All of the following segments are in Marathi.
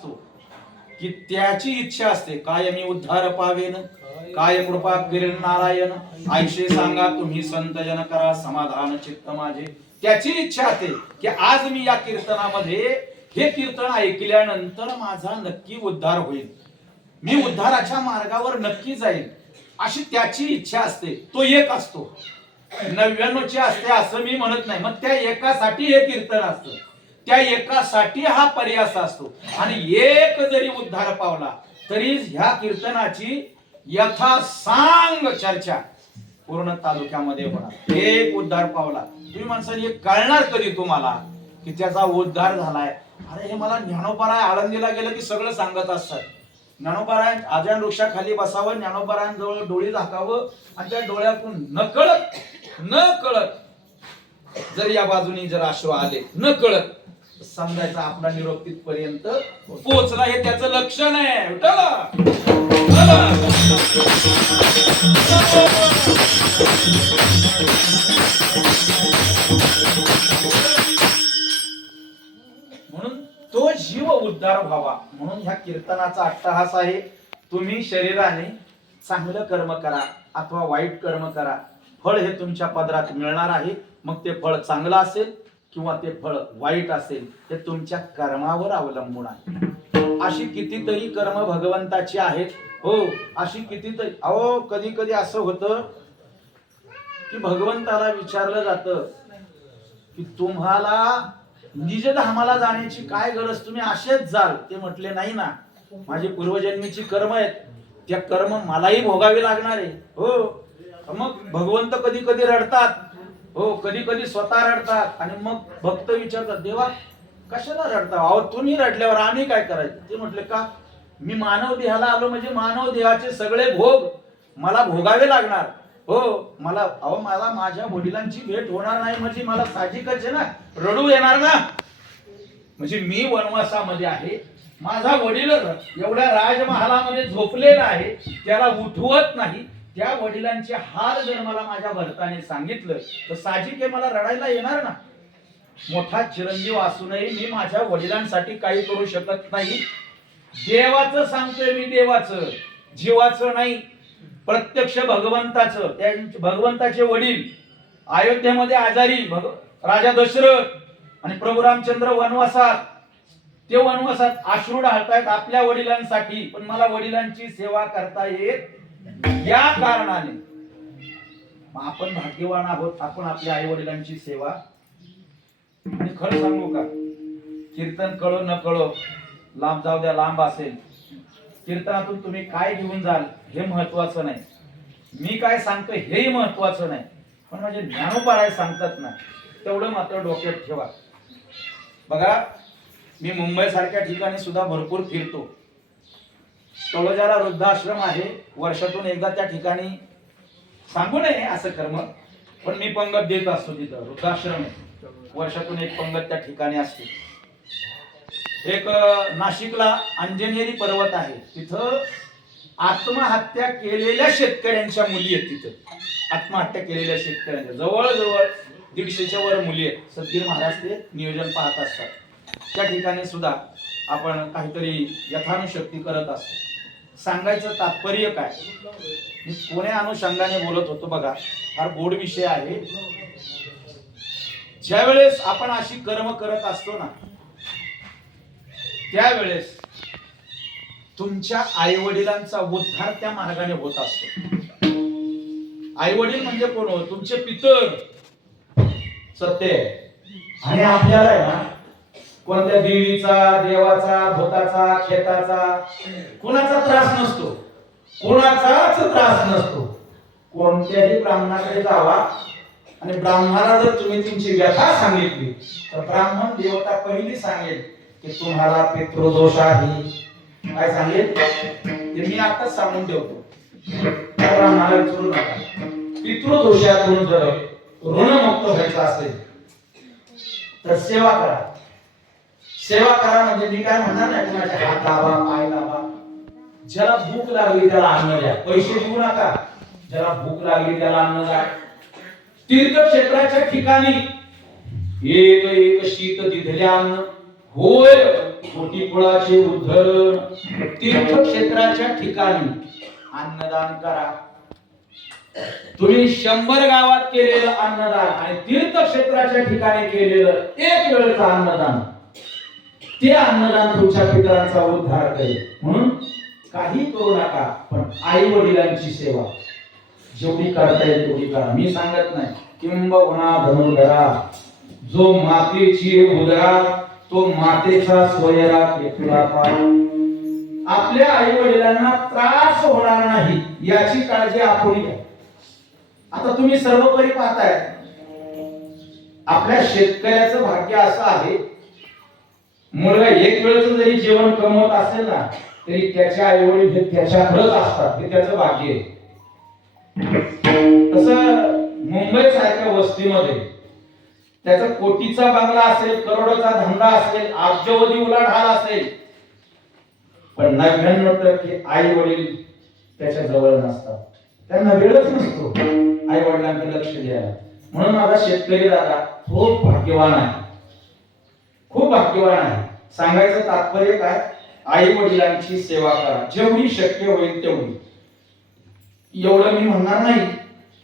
की त्याची इच्छा असते. काय मी उद्धार पावेन काय कृपा करेल नारायण. आयुष्य सांगा तुम्ही संत जन करा समाधान चित्त माझे. त्याची इच्छा असते की आज मी या कीर्तनामध्ये हे कीर्तन ऐकल्यानंतर माझा नक्की उद्धार होईल. मी उद्धाराच्या मार्गावर नक्की जाईल अशी त्याची इच्छा असते. तो एक असतो. नव्याण्णवची असते असं मी म्हणत नाही. मग त्या एकासाठी हे कीर्तन असतं. त्या एकासाठी हा पर्यास असतो. आणि एक जरी उद्धार पावला तरी ह्या कीर्तनाची यथासांग चर्चा पूर्ण तालुक्यामध्ये होणार. एक उद्धार पावला. तुम्ही माणसाने हे कळणार कधी तुम्हाला की त्याचा उद्धार झालाय? अरे हे मला ज्ञानोपराय आळंदीला गेलं की सगळं सांगत असतात. ज्ञानोपरायण आजान वृक्षाखाली बसावं ज्ञानोपरायांजवळ डोळी झाकावं आणि त्या डोळ्यातून न कळत न कळत जर या बाजूनी जर अश्व आले न कळत समजायचा आपला निरोप तिथपर्यंत पोहोचला. हे त्याचं लक्षण आहे. म्हणून तो जीव उद्धार व्हावा. म्हणून ह्या कीर्तनाचा अट्टहास आहे. तुम्ही शरीराने चांगलं कर्म करा अथवा वाईट कर्म करा. फळ हे तुमच्या पदरात मिळणार आहे. मग ते फळ चांगलं असेल किंवा ते फळ वाईट असेल ते तुमच्या कर्मावर अवलंबून आहे. अशी कितीतरी कर्म भगवंताची आहेत. हो अशी कितीतरी. अहो कधी कधी असं होतं की भगवंताला विचारलं जातं की तुम्हाला निजधामाला जाण्याची काय गरज? तुम्ही असेच जाल. ते म्हटले नाही ना. माझी पूर्वजन्मीची कर्म आहेत. त्या कर्म मलाही भोगावी लागणार आहे. हो. मग भगवंत कधी कधी रडतात. हो कधी कधी स्वतः रडतात. आणि मग भक्त विचारतात देवा कशाला रडता? अहो तुम्ही रडल्यावर आम्ही काय करायचं? ते म्हटले का? मी मानव देहाला आलो म्हणजे मानव देहाचे सगळे भोग मला भोगावे लागणार. हो मला अहो मला माझ्या वडिलांची भेट होणार नाही म्हणजे मला साहजिकच आहे ना? रडू येणार ना? म्हणजे मी वनवासामध्ये आहे. माझा वडील एवढ्या राजमहालामध्ये झोपलेला आहे. त्याला उठवत नाही. त्या वडिलांचे हाल जर मला माझ्या भरताने सांगितलं तर साजिक हे मला रडायला येणार ना? मोठा चिरंजीव असूनही मी माझ्या वडिलांसाठी काही करू शकत नाही. देवाचं सांगतोय मी देवाचं जीवाचं नाही. प्रत्यक्ष भगवंताचं त्या भगवंताचे वडील अयोध्येमध्ये आजारी भग राजा दशरथ आणि प्रभू रामचंद्र वनवासात. ते वनवासात आश्रू ढाळतायत आपल्या वडिलांसाठी पण मला वडिलांची सेवा करता येत या कारणाने मग आपण भाग्यवान आहोत आपण आपल्या आई वडिलांची सेवा खरं सांगू का? कीर्तन कळो न कळो लांब जाऊ द्या लांब असेल. कीर्तनातून तुम्ही काय घेऊन जाल हे महत्वाचं नाही. मी काय सांगतो हेही महत्वाचं नाही. पण माझे ज्ञानोपाराय सांगतात ना तेवढं मात्र डोक्यात ठेवा. बघा मी मुंबई सारख्या ठिकाणी सुद्धा भरपूर फिरतो. तळोजाला वृद्धाश्रम आहे. वर्षातून एकदा त्या ठिकाणी सांगू नये असं कर्म पण मी पंगत देत असतो तिथं वृद्धाश्रम आहे. वर्षातून एक पंगत त्या ठिकाणी असते. एक नाशिकला अंजनेरी पर्वत आहे. तिथं आत्महत्या केलेल्या शेतकऱ्यांच्या मुली आहेत तिथं. आत्महत्या केलेल्या शेतकऱ्यांच्या. जवळजवळ दीडशेच्या वर मुली आहेत. सद्गीर महाराज ते नियोजन पाहत असतात. त्या ठिकाणी सुद्धा आपण काहीतरी यथानुशक्ती करत असतो. सांगायचं तात्पर्य काय? मी कोण्या अनुषंगाने बोलत होतो बघा फार गोड विषय आहे. ज्या वेळेस आपण अशी कर्म करत असतो ना त्यावेळेस तुमच्या आई वडिलांचा उद्धार त्या मार्गाने होत असतो. आई वडील म्हणजे कोण हो? तुमचे पितर. सत्य आहे. आणि आपल्याला आहे ना कोणत्या देवीचा देवाचा भूताचा खेताचा कुणाचा त्रास नसतो. कुणाचाच त्रास नसतो. कोणत्याही ब्राह्मणाकडे जावा. आणि ब्राह्मणाला जर तुम्ही तुमची व्यथा सांगितली तर ब्राह्मण देवता पहिली सांगेल की तुम्हाला पितृदोष आहे. काय सांगेल? ते मी आताच सांगून ठेवतो. त्या ब्राह्मणाला विचारू नका. पितृदोषातून जर ऋणमुक्त व्हायचं असेल तर सेवा करा. सेवा करा म्हणजे मी काय म्हणणार नाही कुणाच्या हात दाबा पाय दाबा ज्याला भूक लागली त्याला अन्न द्या. पैसे देऊ नका. ज्याला भूक लागली त्याला अन्न द्या. तीर्थक्षेत्राच्या ठिकाणी एक एक शीत तिथले अन्न. होय कोटीकुळाचे उद्धरण. तीर्थक्षेत्राच्या ठिकाणी अन्नदान करा. तुम्ही शंभर गावात केलेलं अन्नदान आणि तीर्थक्षेत्राच्या ठिकाणी केलेलं एक वेळेचं अन्नदान. ते अन्नदान तुमच्या पितरांचा उद्धार करेल म्हणून काही करू नका पण आई वडिलांची सेवा. जेवढी करता येईल तेवढी करा. मी सांगत नाही किंबहुना धनुर्धरा जो मातेची उदरा तो मातेचा स्वयरा तुला आपल्या आई वडिलांना त्रास होणार नाही याची काळजी आपण घ्या. आता तुम्ही सर्वपरी पाहताय. आपल्या शेतकऱ्याचं भाग्य असं आहे मुलगा एक वेळच जरी जेवण कमवत असेल ना तरी त्याच्या आई वडील हे त्याच्याकडेच असतात. हे त्याचं भाग्य आहे. तस मुंबई सारख्या वस्तीमध्ये त्याचा कोटीचा बंगला असेल करोडोचा धंदा असेल अब्जवधी उलाढाल असेल पण नव्याण्णव टक्के आई वडील त्याच्याजवळ नसतात. त्यांना वेळच नसतो. आई वडिलांकडे लक्ष द्यायला. म्हणून माझा शेतकरी दादा खूप भाग्यवान आहे. खूप भाग्यवान आहे. सांगायचं तात्पर्य काय? आई वडिलांची सेवा करा. जेवढी शक्य होईल तेवढी. एवढं मी म्हणणार नाही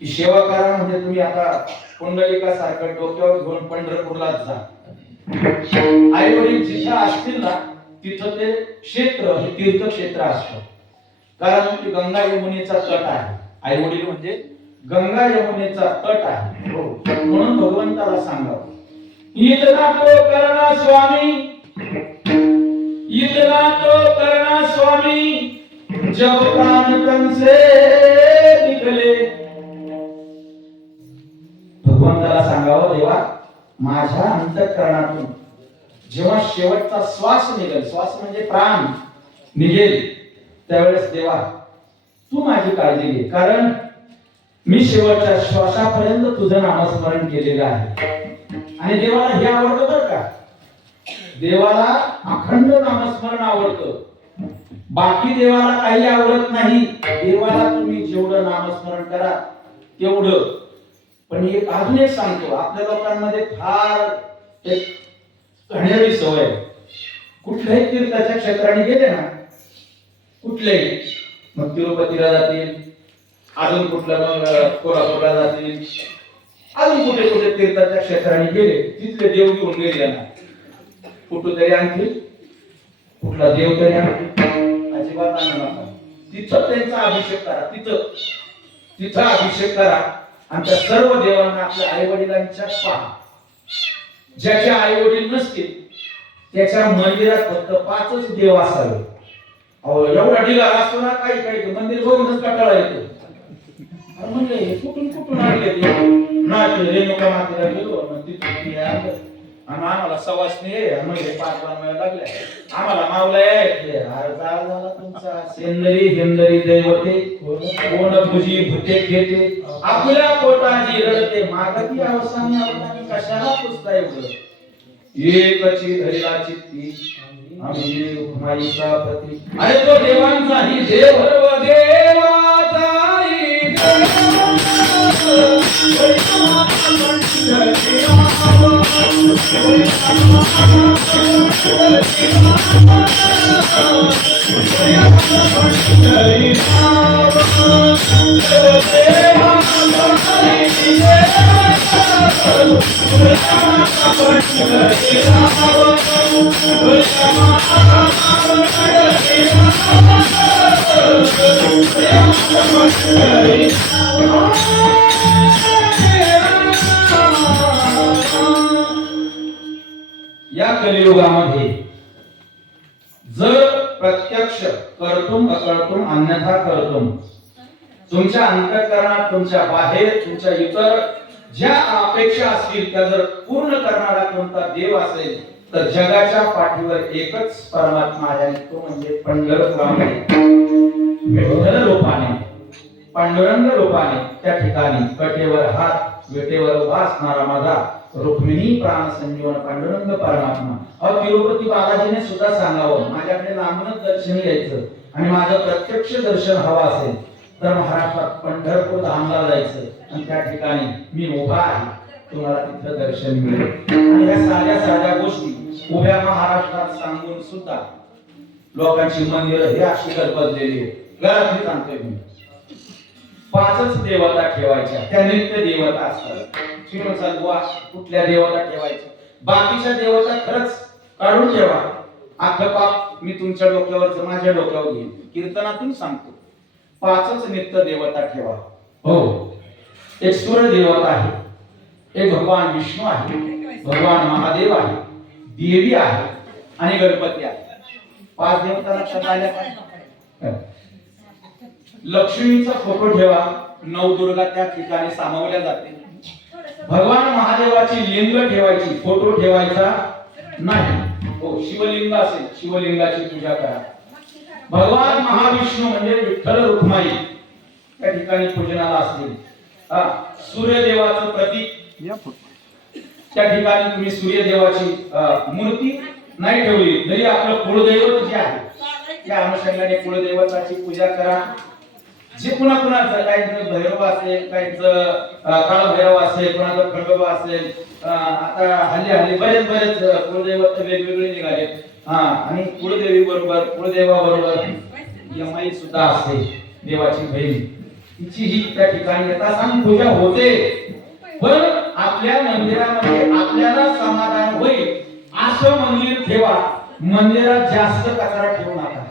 की सेवा करा म्हणजे तुम्ही आता कुंडलिका सारखं डोक्यावर घेऊन पंढरपूरलाच जा. आई वडील जिथे असतील ना तिथं ते क्षेत्र हे तीर्थक्षेत्र असतं. कारण गंगा यमुनेचा तट आहे. आई वडील म्हणजे गंगा यमुनेचा तट आहे. हो. म्हणून भगवंताला सांगावं. इतना तो करना स्वामी. इतना तो करना स्वामी. जब प्राण तन से निकले. भगवंताला सांगावं देवा माझ्या अंतकरणातून जेव्हा शेवटचा श्वास निघेल श्वास म्हणजे प्राण निघेल त्यावेळेस देवा तू माझी काळजी घे. कारण मी शेवटच्या श्वासापर्यंत तुझं नामस्मरण केलेलं आहे. आणि देवाला हे आवडतं बरं का? देवाला अखंड नामस्मरण आवडतं. बाकी देवाला काही आवडत नाही. देवाला तुम्ही जेवढं नामस्मरण करा तेवढं. पण एक अजून एक सांगतो आपल्या लोकांमध्ये फार एक घण्याची सवय आहे. कुठल्याही तीर्थाच्या क्षेत्राने गेले ना कुठल्याही मग तिरुपतीला जातील अजून कुठल्या मग कोल्हापूरला जातील अजून कुठे कुठे तीर्थाच्या क्षेत्राने गेले तिथले देव घेऊन गेले यांना. कुठं तरी आणखी कुठला देव तरी आणखी? अजिबात आणू नका. तिथं त्यांचा अभिषेक करा तिथं. तिथं अभिषेक करा. आणि त्या सर्व देवांना आपल्या आई वडिलांच्या पहा. ज्याच्या आई वडील नसतील त्याच्या मंदिरात फक्त पाचच देव असावे. अहो एवढा ढिगा असतो ना काही काही मंदिर बघूनच कटाळा येतो. अरे म्हणले हे कुठून कुठून आणले नाही ते रेणुका मातेला गेलो मग तिथून ते आणलं. आणि आम्हाला सवासनी आहे म्हणजे पाच बनवायला लागल्या आम्हाला मावला यायचे. झाला तुमचा. सेंदरी हेंदरी दैवते कोण भुजी भुते घेते आपल्या पोटाची रडते. मागती अवसानी अवसानी कशाला पुसताय एकची धरिला चित्ती आम्ही माईचा पती. अरे तो देवांचा ही देव देव. يا या कलियुगामध्ये. जर प्रत्यक्ष करतुम अकर्तुम अन्यथा करतुम. तुमच्या अंतकरणात तुमच्या बाहेर तुमच्या इतर ज्या अपेक्षा असतील त्या जर पूर्ण करणारा कोणता देव असेल तर जगाच्या पाठीवर एकच परमात्मा आहे आणि तो म्हणजे पंढरपुरामध्ये विठ्ठल रूपाने. पांडुरंग रूपाने त्या ठिकाणी कटेवर हात वेटेवर उभा असणारा माझा रुक्मिणी प्राण संजीवन पांडुरंग परमात्मा. अहो तिरुपती बालाजीने सुद्धा सांगावं. माझ्याकडे लांबूनच दर्शन घ्यायचं आणि माझं प्रत्यक्ष दर्शन हवं असेल तर महाराष्ट्रात पंढरपूर धामला जायचं. आणि त्या ठिकाणी मी उभा आहे. तुम्हाला तिथं दर्शन मिळेल. या साध्या साध्या गोष्टी उभ्या महाराष्ट्रात सांगून सुद्धा लोकांची मंदिर हे अशी गजबजलेली आहे घरातली सांगतोय मी. पाचच देवता ठेवायच्या. त्या नित्य देवता असतात. शिवण सांगवा कुठल्या देवाला ठेवायचं? बाकीच्या देवता खरंच काढून ठेवा. अख्खं पाप मी तुमच्या डोक्यावरच माझ्या डोक्यावर घेईन. कीर्तनातून सांगतो. पाचच नित्य देवता ठेवा. हो. एक सूर्य देवता आहे. एक भगवान विष्णू आहे. भगवान महादेव आहे. देवी आहे. आणि गणपती आहे. पाच देवता लक्षात आल्या का? हो. लक्ष्मीचा फोटो ठेवा. नवदुर्गा त्या ठिकाणी सामावल्या जाते. भगवान महादेवाची लिंग ठेवायची फोटो ठेवायचा नाही. हो शिवलिंग असेल शिवलिंगाची पूजा करा. भगवान महाविष्णू म्हणजे विठ्ठल रुक्माई. त्या ठिकाणी पूजनाला असतील. हा सूर्यदेवाचं प्रतीक. त्या ठिकाणी तुम्ही सूर्यदेवाची मूर्ती नाही ठेवली तरी आपलं कुळदैवत जे आहे त्या अनुषंगाने कुळदैवताची पूजा करा. जे कुणा कुणाचं काहींचं भैरव असेल काहींचं काळभैरव असेल कुणाचं खंडोबा असेल आता हल्ली हल्ली बरेच बरेच कुलदेवाचे कुळदैवत वेगवेगळे निघाले हा आणि कुळदेवी बरोबर कुळदेवा बरोबर यमाई सुद्धा असते देवाची बहीण. तिची ही त्या ठिकाणी यथासांग पूजा होते. पण आपल्या मंदिरामध्ये आपल्याला समाधान होईल असं मंदिर ठेवा. मंदिरात जास्त कचरा ठेवू नका.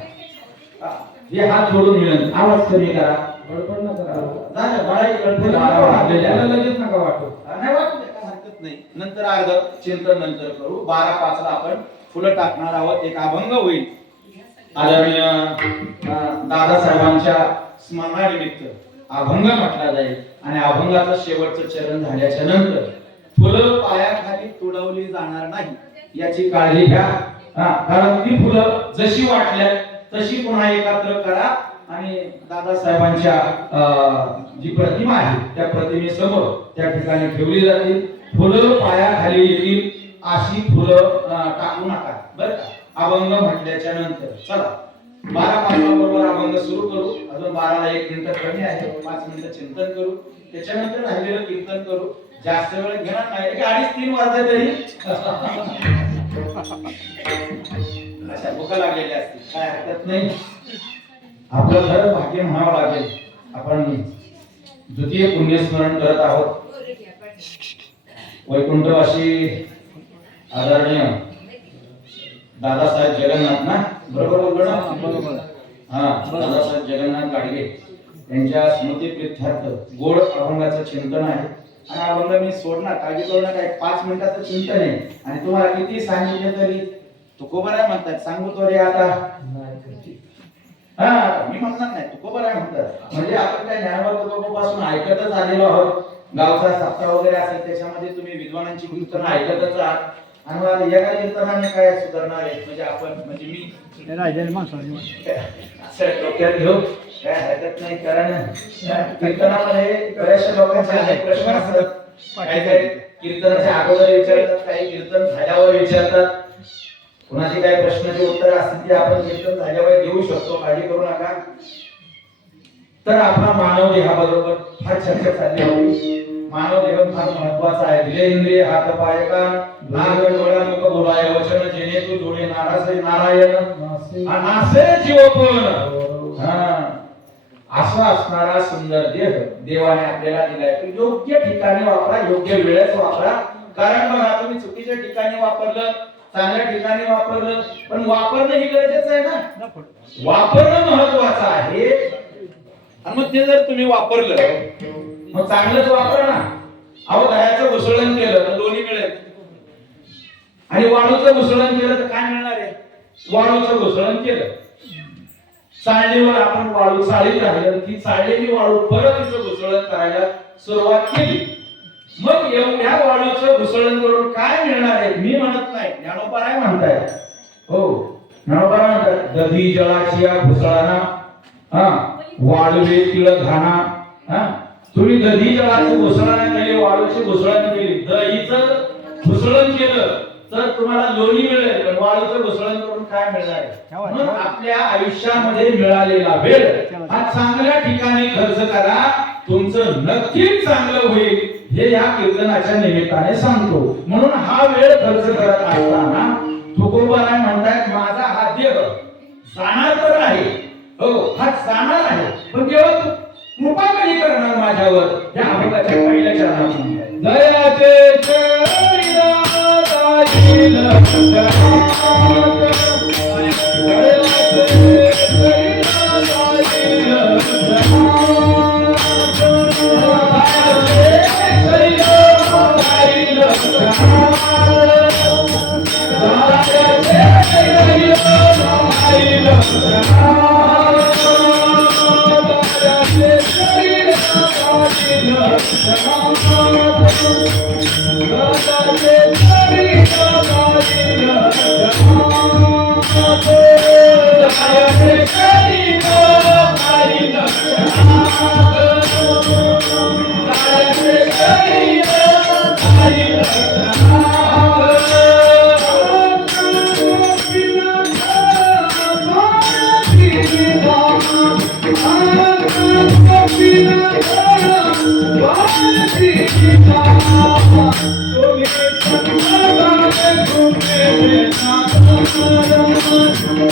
हा, हात जोडून मिळेल आवाज कमी करा. गडबड नका करू. गडबड आहे. लगेच नका वाटू नाही वाटू दे, काय हरकत नाही. नंतर अर्ध चिंतन नंतर करू. बारा पाचला आपण फुलं टाकणार आहोत. एक अभंग होईल. आदरणीय अं, दादासाहेबांच्या स्मरणानिमित्त अभंग म्हटला जाईल. आणि अभंगाचं शेवटचं चरण झाल्याच्यानंतर फुलं पायाखाली तुडवली जाणार नाही. याची काळजी घ्या. हा, कारण ती फुलं जशी वाटल्या तशी पुन्हा एकत्र करा. आणि दादासाहेबांच्या अं, जी प्रतिमा आहे त्या प्रतिमेसमोर त्या ठिकाणी ठेवली जातील. फुलं पायाखाली येतील. अशी फुलं टाकू नका. बरं का? अभंग म्हटल्याच्या नंतर. चला. बारा पाचवाबरोबर बरोबर अभंग सुरू करू. अजून बाराला एक मिनिट कमी आहे. पाच मिनिटं चिंतन करू. त्याच्यानंतर राहिलेलं कीर्तन करू. जास्त वेळ घेणार नाही. अडीच तीन वाजता तरी. अशा भूका लागलेल्या असतील. काय हरकत नाही. आपलं खरं भाग्य म्हणावं लागेल. आपण द्वितीय पुण्यस्मरण करत आहोत. वैकुंठवासी आदरणीय दादासाहेब जगन्नाथ ना? बरोबर बोललो ना? बरोबर. हा दादासाहेब जगन्नाथ गाडगे यांच्या स्मृती प्रित्यर्थ गोड अभंगाचं चिंतन आहे. आणि अभंग मी सोडणार काळजी करू नका. एक पाच मिनिटाचं चिंतन आहे. आणि तुम्हाला किती सांगितलं तरी तुकोबरा म्हणतात सांगू तो रे आता. हा मी म्हणणार नाही तुकोबरा म्हणतात. म्हणजे आपण काय ज्ञानोबा तुकोबापासून ऐकतच आलेलो आहोत. गावचा सप्ताह वगैरे असेल त्याच्यामध्ये तुम्ही विद्वानांची कीर्तन ऐकतच आहात. आणि मला एका कीर्तनाने काय सुधारणार आहे? म्हणजे आपण म्हणजे मी असं डोक्यात घेऊ काय हरकत नाही कारण कीर्तनामध्ये बऱ्याचशा लोकांचे प्रश्न असतात. काही काही कीर्तनाच्या अगोदर विचारतात काही कीर्तन झाल्यावर विचारतात. कुणाची काही प्रश्नाची उत्तर असतील ती आपण कीर्तन झाल्यावर देऊ शकतो काळजी करू नका. तर आपला मानव देहाबरोबर फार चर्चा चालली होती. मानव देह फार महत्त्वाचा आहे. दिले इंद्रिय हात पाय का नाग डोळा मुख बोलाय वचन जेणे तू जोडे नारासे नारायण. नासे जीवपण हा. असा असणारा सुंदर देह देवाने आपल्याला दिलाय. तो योग्य ठिकाणी वापरा योग्य वेळेस वापरा. कारण बघा तुम्ही चुकीच्या ठिकाणी वापरलं चांगल्या ठिकाणी वापरलं पण वापरणं ही गरजेचं आहे ना? वापरणं महत्वाचं आहे. आणि मग ते जर तुम्ही वापरलं मग चांगलंच वापरा ना. अहो दह्याचं उसळण केलं तर दोन्ही मिळेल. आणि वाळूचं घुसळण केलं तर काय मिळणार आहे? वाळूचं घुसळण केलं. चाळणीवर आपण वाळू चाळीत राहिलं ती चाळलेली वाळू परत तिचं घुसळण करायला सुरुवात केली. मग एवढ्या वाळूचं घुसळण करून काय मिळणार आहे? मी म्हणत नाही. ज्ञानोबा काय म्हणताय हो. ज्ञानोबा काय म्हणतात दधी जळाची या घुसळाना हा वाळवे तिळ घाना हा. तुम्ही दधी जळाची घुसळण केली वाळूची घुसळण केली. दहीचं घुसळण केलं तर तुम्हाला लोणी मिळेल. पण वाळूचं घुसळण करून काय मिळणार आहे? म्हणून आपल्या आयुष्यामध्ये मिळालेला वेळ हा चांगल्या ठिकाणी खर्च करा. तुमचं नक्कीच चांगलं होईल. हे या कीर्तनाच्या निमित्ताने सांगतो. म्हणून हा वेळ खर्च करत असताना तुकोबाला म्हणतात माझा हा देह जाणार तर आहे. हो हा जाणार आहे. पण केवळ कृपा कधी करणार माझ्यावर? या अभंगाच्या पहिल्या चरणात म्हणतायत. जयाचे चरित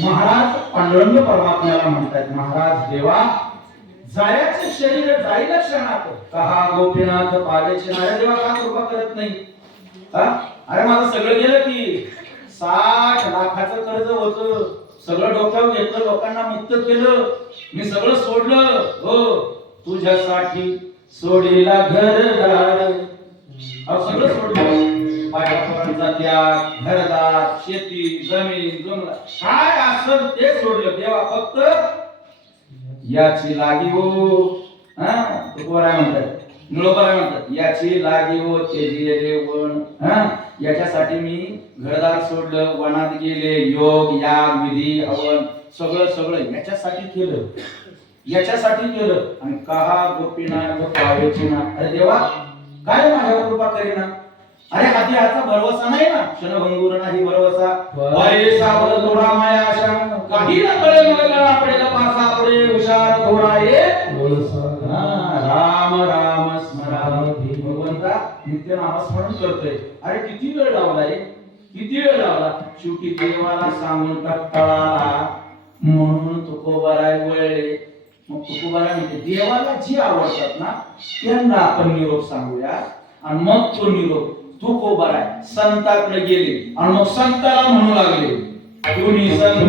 महाराज पांडुरंग परमात्म्याला म्हणतात महाराज देवा जायाचे शरीर जाईल क्षणात. कहा गोपीनाथ पावेचे नारे देवा का कृपा करत नाही? अरे माझं सगळं गेलं की लाखाचं कर्ज होत. सगळं डोक्यावर घेतलं लोकांना मुक्त केलं. मी सगळं सोडलं. हो तुझ्यासाठी सोडीला घरदार अहो सगळं सोडलं. बायकांचा त्याग घरदार शेती जमीन जमला काय असं ते सोडलं. देवा फक्त याची लागी हो. हा तुकोबाराय म्हणतात निळोबाराय म्हणतात याची लागी हो तेजी वन हा? याच्यासाठी मी घरदार सोडलं वनात गेले योग याग विधी हवन सगळं सगळं याच्यासाठी केलं. याच्यासाठी केलं. आणि कहा गोपीनाथ पावेची ना अरे देवा काय माझ्या कृपा करीना? अरे हाती हाचा भरवसा नाही ना? क्षणभंगूर नाही भरवसा. वारे सावर थोडा माया आशा काही न कळे मला आपल्याला पासा पडे हुशार थोडा ये हा, राम राम स्मरावधी भगवंता नित्य नामस्मरण करतोय. अरे किती वेळ लावला रे? किती वेळ लावला? शेवटी देवाला सांगून टाकळाला म्हणून तुकोबाराय वळले. मग तुकोबाराय म्हणते देवाला जी आवडतात ना त्यांना आपण निरोप सांगूया. आणि मग तो निरोप तुकोबाराय संताकडे गेले. आणि मग संताला म्हणू लागले तुम्ही संत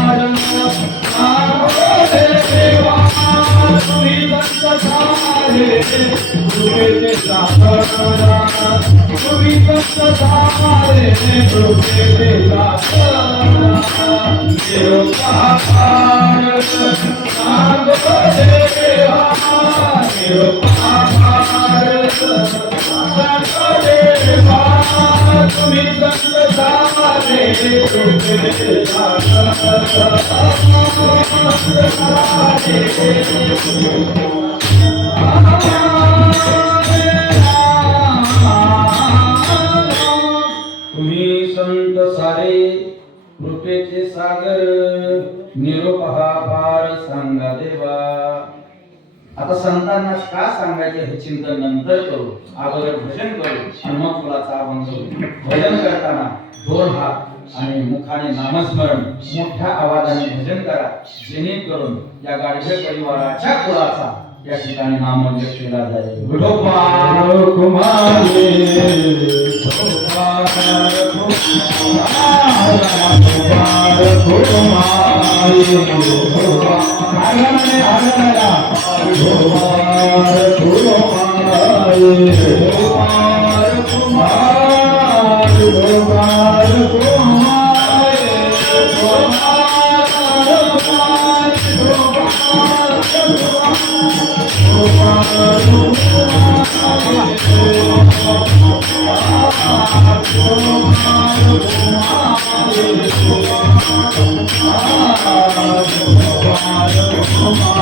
कृपेचे सागर तुम्ही संत सारे कृपेचे सागर कृपेचे सागर तुम्ही संत सारे कृपेचे तुम्ही कृपेचे सागर निरोप हा फार सांगा देवा. आता संतांना का सांगायचे हे चिंतन नंतर करू. अगोदर भजन करू आणि मग फुलाचा आवन करू. भजन करताना दोन हात आणि मुखाने नामस्मरण मोठ्या आवाजाने भजन करा. जेणेकरून या गाडगे परिवाराच्या कुळाचा या ठिकाणी नामोल्लेख केला जाईल. कुमार ભગવાન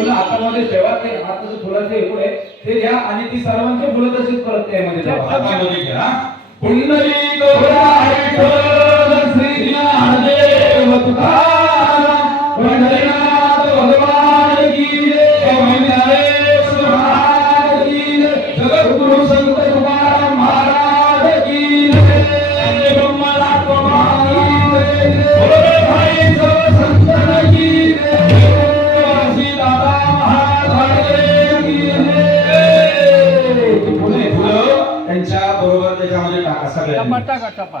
आता हातामध्ये ठेवा ते हाताचं फुलाचं एकूण आहे ते घ्या आणि ती सर्वांचे फुलं तशीच परत त्यामध्ये म्हणजे पुंडली टाका टपा